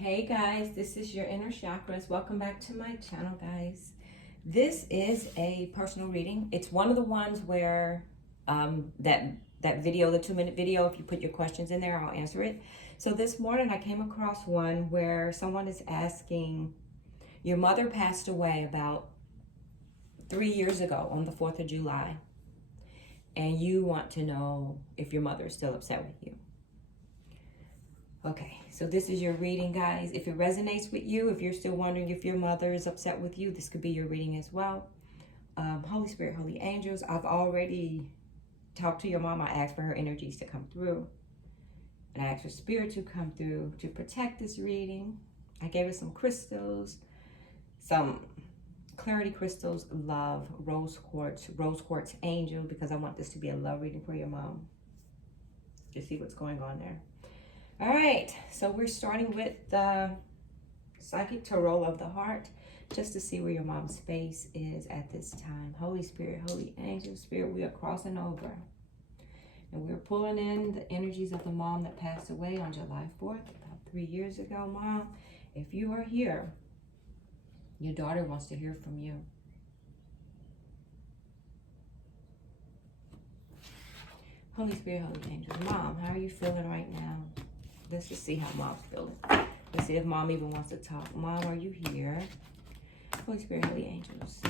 Hey guys, this is Yourinnerchakras. Welcome back to my channel, guys. This is a personal reading. It's one of the ones where that video, the 2-minute video, if you put your questions in there, I'll answer it. So this morning I came across one where someone is asking, your mother passed away about 3 years ago on the 4th of July, and you want to know if your mother is still upset with you. Okay, so this is your reading, guys. If it resonates with you, if you're still wondering if your mother is upset with you, this could be your reading as well. Holy Spirit, Holy Angels, I've already talked to your mom. I asked for her energies to come through. And I asked for Spirit to come through to protect this reading. I gave her some crystals, some clarity crystals, love, rose quartz angel, because I want this to be a love reading for your mom. Just see what's going on there. All right, so we're starting with the Psychic Tarot of the Heart, just to see where your mom's space is at this time. Holy Spirit, Holy Angel, Spirit, we are crossing over. And we're pulling in the energies of the mom that passed away on July 4th, about 3 years ago. Mom, if you are here, your daughter wants to hear from you. Holy Spirit, Holy Angel, Mom, how are you feeling right now? Let's just see how Mom's feeling. Let's see if Mom even wants to talk. Mom, are you here? Holy Spirit, Holy Angels.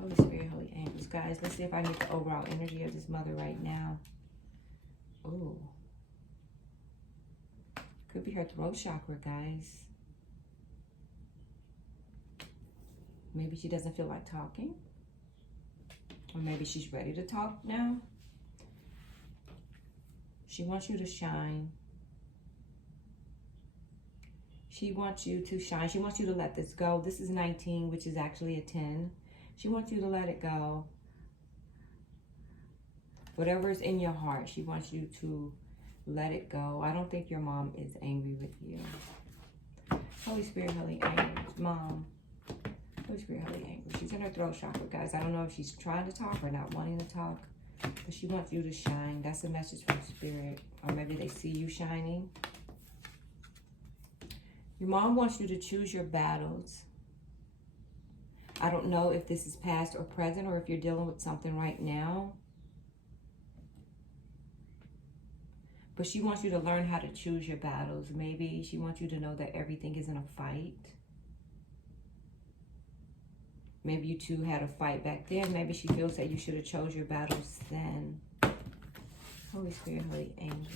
Holy Spirit, Holy Angels. Guys, let's see if I get the overall energy of this mother right now. Ooh. Could be her throat chakra, guys. Maybe she doesn't feel like talking. Or maybe she's ready to talk now. She wants you to shine. She wants you to shine. She wants you to let this go. This is 19, which is actually a 10. She wants you to let it go. Whatever is in your heart, she wants you to let it go. I don't think your mom is angry with you. Holy Spirit, Holy Angels, Mom. Holy Spirit, Holy Angels. She's in her throat chakra, guys. I don't know if she's trying to talk or not wanting to talk, but she wants you to shine. That's a message from Spirit. Or maybe they see you shining. Your mom wants you to choose your battles. I don't know if this is past or present, or if you're dealing with something right now. But she wants you to learn how to choose your battles. Maybe she wants you to know that everything isn't a fight. Maybe you two had a fight back then. Maybe she feels that you should have chose your battles then. Holy Spirit, Holy Angels.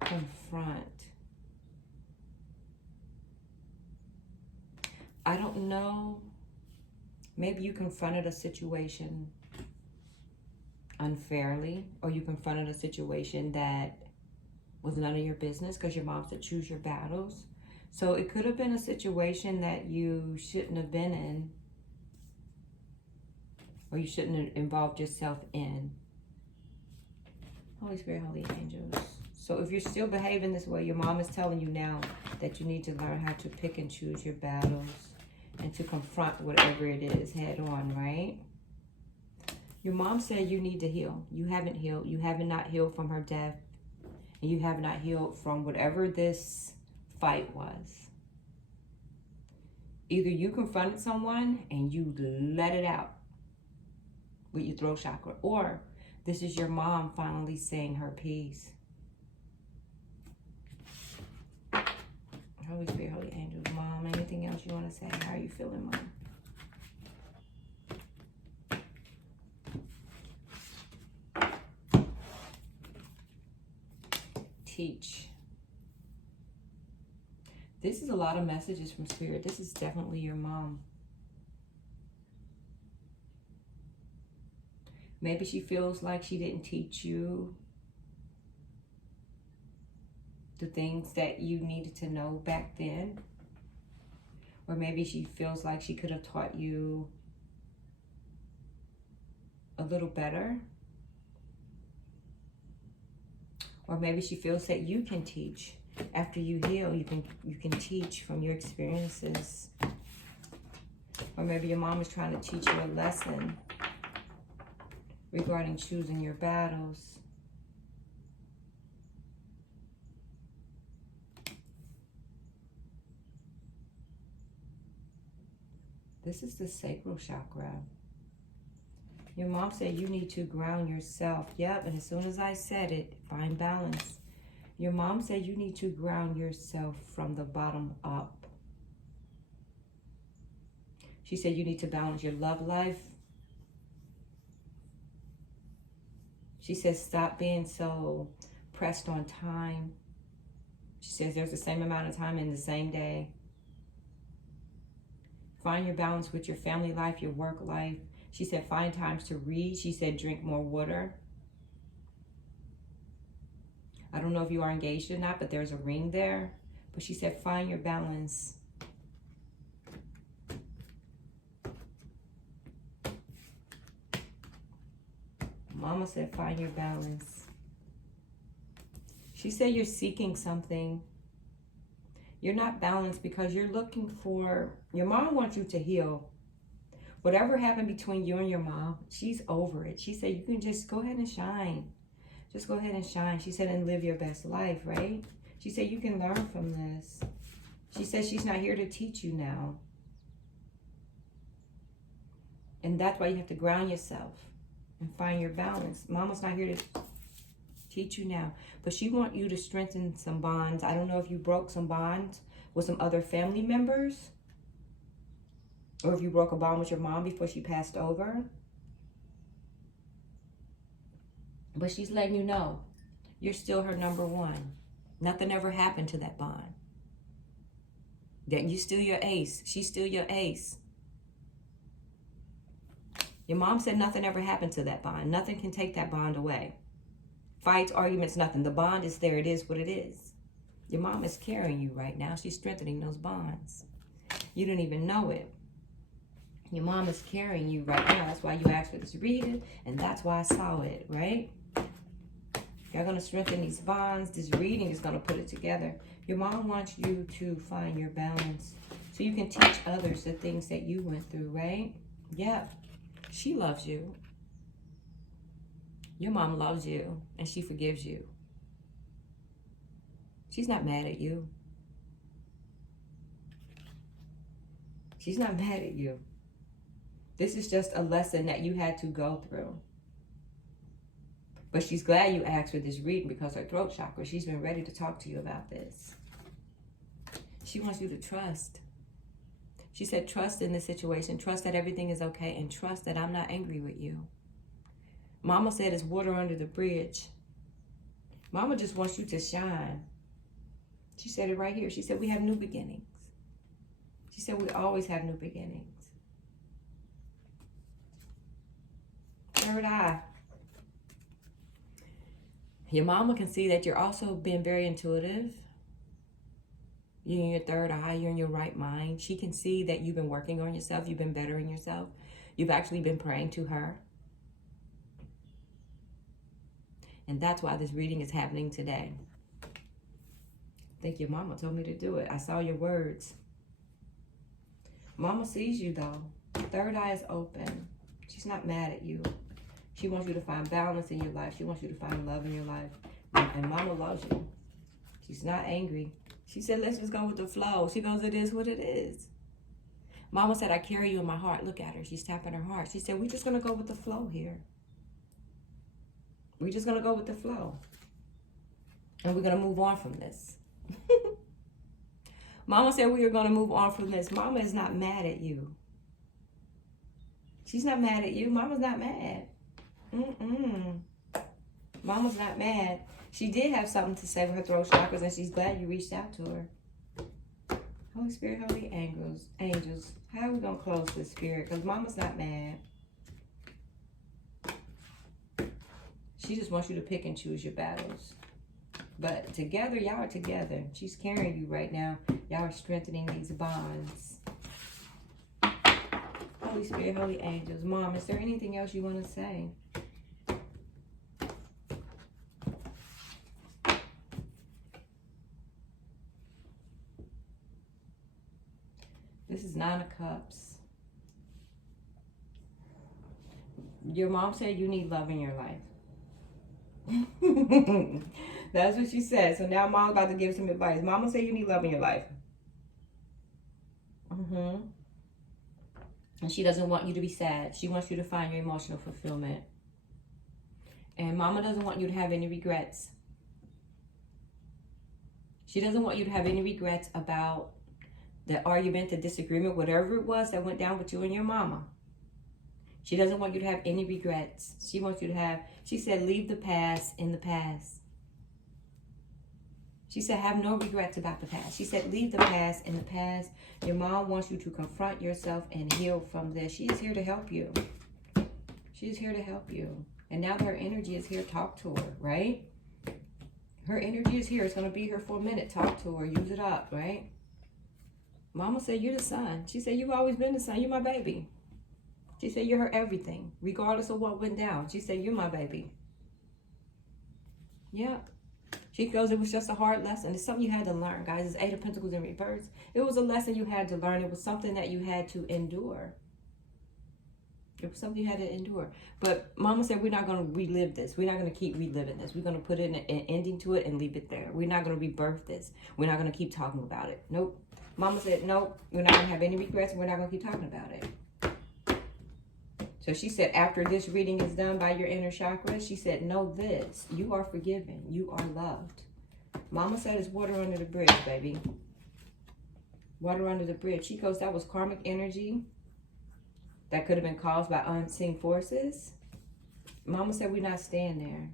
Confront. I don't know. Maybe you confronted a situation unfairly, or you confronted a situation that was none of your business because your mom said choose your battles. So it could have been a situation that you shouldn't have been in, or you shouldn't have involved yourself in. Holy Spirit, Holy Angels. So if you're still behaving this way, your mom is telling you now that you need to learn how to pick and choose your battles and to confront whatever it is head on, right? Your mom said you need to heal. You haven't healed. You have not healed from her death, and you have not healed from whatever this fight was. Either you confronted someone and you let it out with your throat chakra, or this is your mom finally saying her piece. Holy Spirit, Holy Angels, Mom, anything else you want to say? How are you feeling, Mom? Teach. This is a lot of messages from Spirit. This is definitely your mom. Maybe she feels like she didn't teach you the things that you needed to know back then. Or maybe she feels like she could have taught you a little better. Or maybe she feels that you can teach. After you heal, you can teach from your experiences. Or maybe your mom is trying to teach you a lesson regarding choosing your battles. This is the sacral chakra. Your mom said you need to ground yourself. Yep, and as soon as I said it, find balance. Your mom said you need to ground yourself from the bottom up. She said you need to balance your love life. She says stop being so pressed on time. She says there's the same amount of time in the same day. Find your balance with your family life, your work life. She said find times to read. She said drink more water. I don't know if you are engaged or not, but there's a ring there. But she said find your balance. Mama said find your balance. She said you're seeking something. You're not balanced because you're looking for, your mom wants you to heal. Whatever happened between you and your mom, she's over it. She said you can just go ahead and shine. Just go ahead and shine. She said, and live your best life, right? She said you can learn from this. She said she's not here to teach you now. And that's why you have to ground yourself and find your balance. Mama's not here to teach you now, but she wants you to strengthen some bonds. I don't know if you broke some bonds with some other family members, or if you broke a bond with your mom before she passed over. But she's letting you know you're still her number one. Nothing ever happened to that bond. That you still your ace. She's still your ace. Your mom said nothing ever happened to that bond. Nothing can take that bond away. Fights, arguments, nothing. The bond is there. It is what it is. Your mom is carrying you right now. She's strengthening those bonds. You don't even know it. Your mom is carrying you right now. That's why you asked for this reading, and that's why I saw it, right? You're going to strengthen these bonds. This reading is going to put it together. Your mom wants you to find your balance so you can teach others the things that you went through, right? Yeah. She loves you. Your mom loves you, and she forgives you. She's not mad at you. She's not mad at you. This is just a lesson that you had to go through. But she's glad you asked for this reading because her throat chakra, she's been ready to talk to you about this. She wants you to trust. She said, trust in this situation. Trust that everything is okay, and trust that I'm not angry with you. Mama said it's water under the bridge. Mama just wants you to shine. She said it right here. She said we have new beginnings. She said we always have new beginnings. Third eye. Your mama can see that you're also being very intuitive. You're in your third eye. You're in your right mind. She can see that you've been working on yourself. You've been bettering yourself. You've actually been praying to her. And that's why this reading is happening today. I think your mama told me to do it. I saw your words. Mama sees you though. Third eye is open. She's not mad at you. She wants you to find balance in your life. She wants you to find love in your life. And mama loves you. She's not angry. She said, let's just go with the flow. She goes, it is what it is. Mama said, I carry you in my heart. Look at her. She's tapping her heart. She said, we're just going to go with the flow here. We're just going to go with the flow. And we're going to move on from this. Mama said we were going to move on from this. Mama is not mad at you. She's not mad at you. Mama's not mad. Mama's not mad. She did have something to say with her throat chakras, and she's glad you reached out to her. Holy Spirit, Holy Angels, how are we going to close this, Spirit? Because Mama's not mad. She just wants you to pick and choose your battles. But together, y'all are together. She's carrying you right now. Y'all are strengthening these bonds. Holy Spirit, Holy Angels. Mom, is there anything else you want to say? This is 9 of Cups. Your mom said you need love in your life. That's what she said. So now mom's about to give some advice. Mama said you need love in your life. And she doesn't want you to be sad. She wants you to find your emotional fulfillment. And mama doesn't want you to have any regrets. She doesn't want you to have any regrets about the argument, the disagreement, whatever it was that went down with you and your mama. She doesn't want you to have any regrets. She wants you to have, she said, leave the past in the past. She said, have no regrets about the past. She said, leave the past in the past. Your mom wants you to confront yourself and heal from this. She is here to help you. She is here to help you. And now that her energy is here, talk to her, right? Her energy is here. It's going to be here for a minute. Talk to her. Use it up, right? Mama said, you're the son. She said, you've always been the son. You're my baby. She said, you're her everything, regardless of what went down. She said, you're my baby. Yeah. She goes, it was just a hard lesson. It's something you had to learn, guys. It's 8 of Pentacles in reverse. It was a lesson you had to learn. It was something that you had to endure. It was something you had to endure. But Mama said, we're not going to relive this. We're not going to keep reliving this. We're going to put an ending to it and leave it there. We're not going to rebirth this. We're not going to keep talking about it. Nope. Mama said, nope. We're not going to have any regrets. And we're not going to keep talking about it. So she said, after this reading is done by your inner chakras, she said, know this. You are forgiven. You are loved. Mama said it's water under the bridge, baby. Water under the bridge. She goes, that was karmic energy that could have been caused by unseen forces. Mama said, we're not staying there.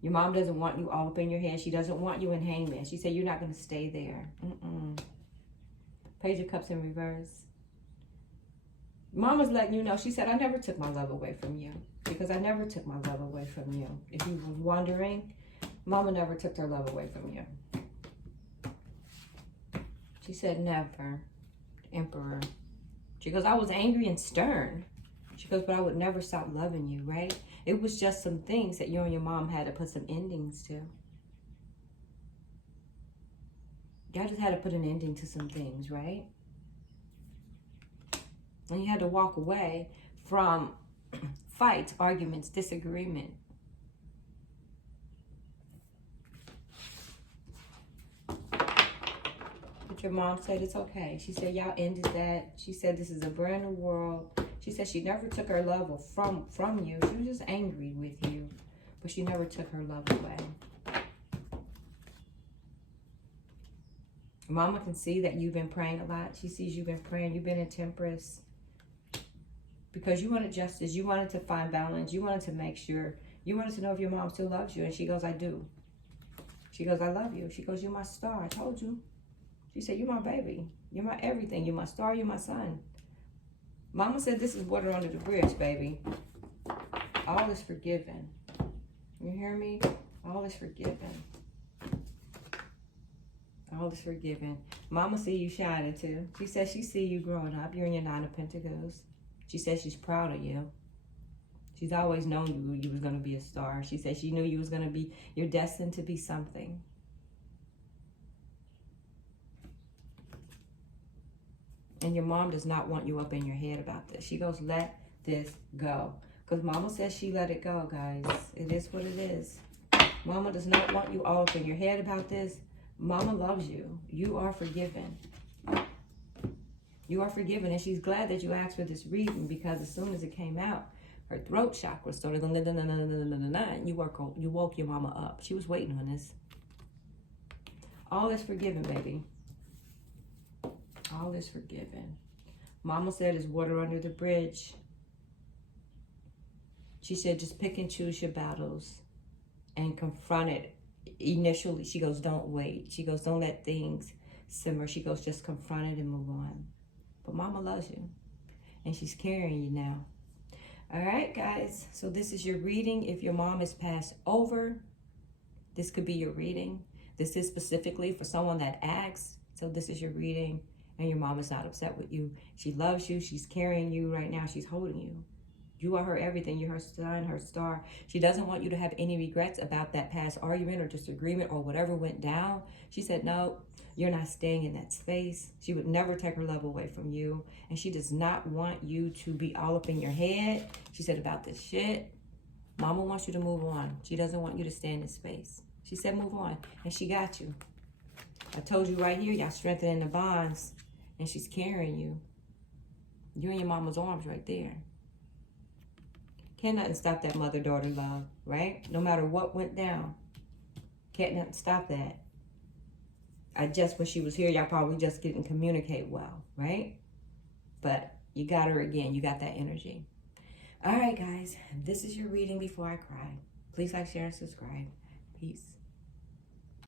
Your mom doesn't want you all up in your head. She doesn't want you in hangman. She said, you're not going to stay there. Page of Cups in reverse. Mama's letting you know. She said, I never took my love away from you. Because I never took my love away from you. If you were wondering, Mama never took her love away from you. She said, never. Emperor. She goes, I was angry and stern. She goes, but I would never stop loving you, right? It was just some things that you and your mom had to put some endings to. Y'all just had to put an ending to some things, right? And you had to walk away from fights, arguments, disagreement. But your mom said it's okay. She said y'all ended that. She said this is a brand new world. She said she never took her love from you. She was just angry with you. But she never took her love away. Mama can see that you've been praying a lot. She sees you've been praying. You've been in temperance. Because you wanted justice. You wanted to find balance. You wanted to make sure. You wanted to know if your mom still loves you. And she goes, I do. She goes, I love you. She goes, you're my star. I told you. She said, you're my baby. You're my everything. You're my star. You're my son. Mama said this is water under the bridge, baby. All is forgiven. You hear me? All is forgiven. All is forgiven. Mama see you shining too. She said she see you growing up. You're in your 9 of Pentacles. She said she's proud of you. She's always known you was going to be a star. She said she knew you was going to be, you're destined to be something. And your mom does not want you up in your head about this. She goes, let this go. Because Mama says she let it go, guys. It is what it is. Mama does not want you all up in your head about this. Mama loves you. You are forgiven. You are forgiven. And she's glad that you asked for this reading, because as soon as it came out, her throat chakra started going, and you woke your mama up. She was waiting on this. All is forgiven, baby. All is forgiven. Mama said it's water under the bridge. She said just pick and choose your battles and confront it. Initially, she goes, don't wait. She goes, don't let things simmer. She goes, just confront it and move on. But Mama loves you, and she's carrying you now. All right, guys. So this is your reading. If your mom is passed over, this could be your reading. This is specifically for someone that asks. So this is your reading. And your mom is not upset with you. She loves you. She's carrying you right now. She's holding you. You are her everything. You're her sun, her star. She doesn't want you to have any regrets about that past argument or disagreement or whatever went down. She said, no, you're not staying in that space. She would never take her love away from you. And she does not want you to be all up in your head. She said about this shit. Mama wants you to move on. She doesn't want you to stay in this space. She said move on. And she got you. I told you right here, y'all strengthening the bonds. And she's carrying you. You're in your mama's arms right there. Can't nothing stop that mother-daughter love, right? No matter what went down. Can't nothing stop that. When she was here, y'all probably just didn't communicate well, right? But you got her again. You got that energy. All right, guys. This is your reading before I cry. Please like, share, and subscribe. Peace.